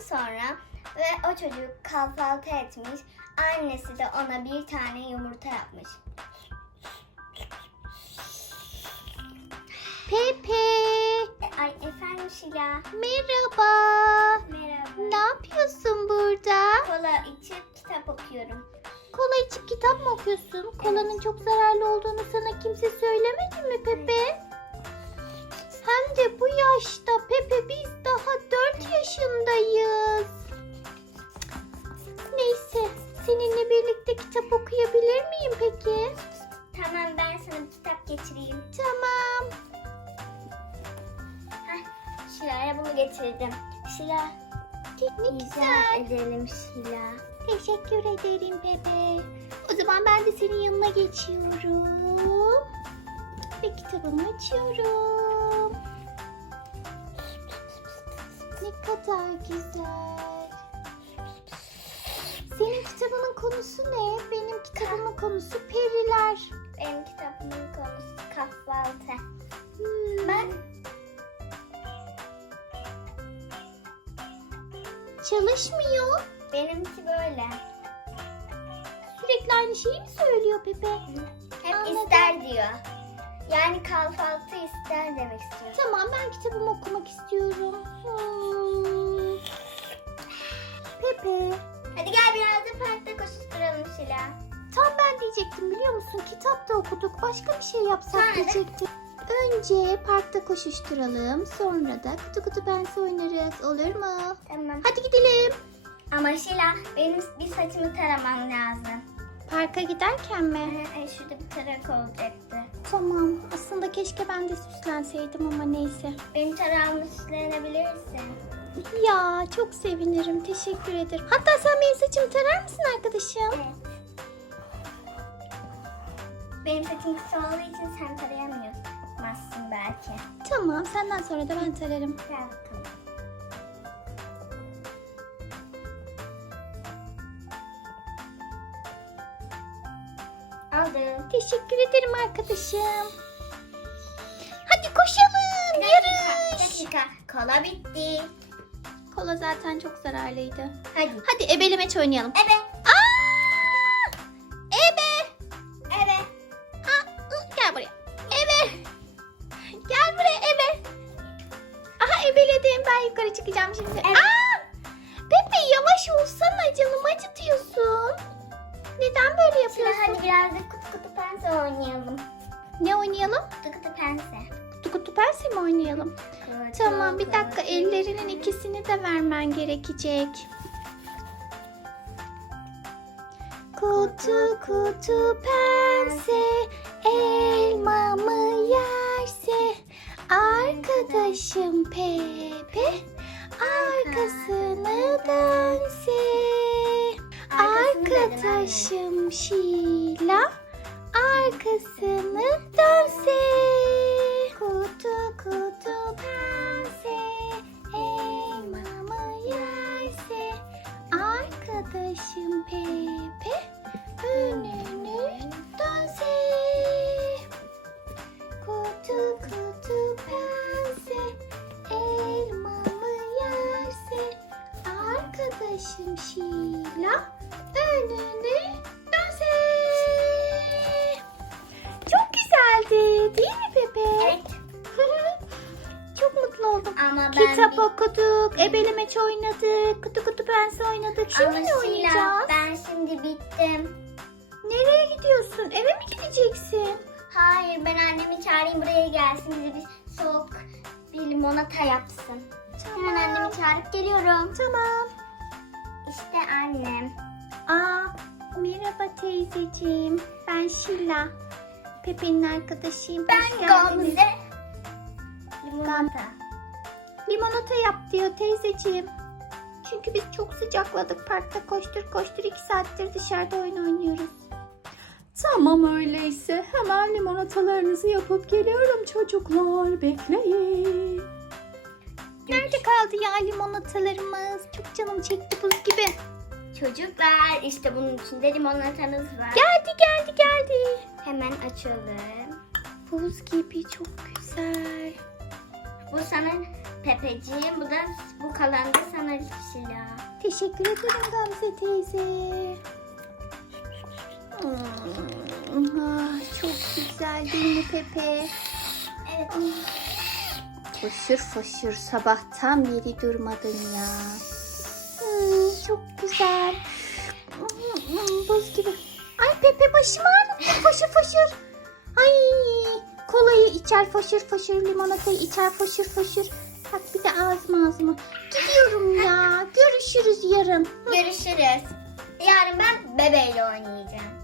sonra ve o çocuk kahvaltı etmiş. Annesi de ona bir tane yumurta yapmış. Pepe. E, ay efendim Şila. Merhaba. Merhaba. Ne yapıyorsun burada? Kola içip kitap okuyorum. Kola içip kitap mı okuyorsun? Kolanın çok zararlı olduğunu sana kimse söylemedi mi Pepe? Hem de bu yaşta Pepe biz daha 4 yaşındayız. Neyse seninle birlikte kitap okuyabilir miyim peki? Tamam ben sana bir kitap getireyim. Tamam. Heh, Şila'ya bunu getirdim. Şila. Ne güzel. edelim Şila. Teşekkür ederim Pepe. O zaman ben de senin yanına geçiyorum. Ve kitabımı açıyorum. Ne kadar güzel. Senin kitabının konusu ne? Benim kitabımın konusu periler. Benim kitabımın konusu kahvaltı. Hmm. Ben Çalışmıyor. benimki böyle. Sürekli aynı şeyi mi söylüyor Pepe? Hep Anladım. ister diyor. Yani kahvaltı ister demek istiyor. Tamam ben kitabımı okumak istiyorum. Hmm. Pepe. Hadi gel biraz da parkta koşuşturalım Şila. Tam ben diyecektim biliyor musun? Kitap da okuduk. Başka bir şey yapsak Sonra? diyecektim. Önce parkta koşuşturalım. Sonra da kutu kutu pense oynarız. Olur mu? Tamam. Hadi gidelim. Ama Şila benim bir saçımı taramam lazım. Parka giderken mi? Ay, şurada bir tarak olacaktı. Tamam. Aslında keşke ben de süslenseydim ama neyse. Benim tarağımı süslenebilirsin. Ya çok sevinirim. Teşekkür ederim. Hatta sen benim saçımı tarar mısın arkadaşım? Evet. Benim saçım kısa olduğu için sen tarayamıyorsun belki. Tamam. Senden sonra da ben tararım. Gel Aldım. Teşekkür ederim arkadaşım. Hadi koşalım. Bir dakika, Yarış. dakika. Kola bitti. Kola zaten çok zararlıydı. Hadi. Hadi ebelemeç oynayalım. Evet. Aa! Ebe. Evet. Ha, ı, gel buraya. Ebe. Gel buraya ebe. Aha ebeledim. Ben yukarı çıkacağım şimdi. Evet. Aa! Pepe yavaş olsana canımı acıtıyorsun. Neden böyle Şimdi yapıyorsun? hadi biraz da kutu kutu pense oynayalım. Ne oynayalım? Kutu kutu pense. Kutu kutu pense mi oynayalım? Kutu, Tamam bir dakika kutu. ellerinin ikisini de vermen gerekecek. Kutu kutu pense elmamı yerse arkadaşım Pepe arkadaşım Şila arkasını dönse Kitap okuduk, ebelemeç oynadık, kutu kutu pense oynadık. Şimdi Ama ne oynayacağız? ben şimdi bittim. Nereye gidiyorsun? Eve mi gideceksin? Hayır ben annemi çağırayım buraya gelsin bize bir soğuk bir limonata yapsın. Hemen annemi çağırıp geliyorum. Tamam. İşte annem. Aa, merhaba teyzeciğim. Ben Şila. Pepe'nin arkadaşıyım. Hoş Ben geldiniz. Gamze. Limonata. Limonata yap diyor teyzeciğim. Çünkü biz çok sıcakladık parkta koştur koştur iki saattir dışarıda oyun oynuyoruz. Tamam öyleyse hemen limonatalarınızı yapıp geliyorum çocuklar. Bekleyin. Nerede kaldı ya limonatalarımız? Çok canım çekti buz gibi. Çocuklar işte bunun içinde limonatanız var. Geldi geldi geldi. Hemen açalım. Buz gibi çok güzel. Bu sana Pepeciğim bu da bu kalan da sana Şila. Teşekkür ederim Gamze teyze. Hmm, ah, çok güzel değil mi Pepe? Evet. Foşur foşur sabahtan beri durmadın ya. Hmm, çok güzel. Hmm, Buz gibi. Ay Pepe başım ağrıdı. Foşur foşur. Ay kolayı içer foşur foşur. Limonatayı içer foşur foşur. Bak bir de ağzıma ağzıma. Gidiyorum ya. Görüşürüz yarın. Görüşürüz. Yarın ben bebeğiyle oynayacağım.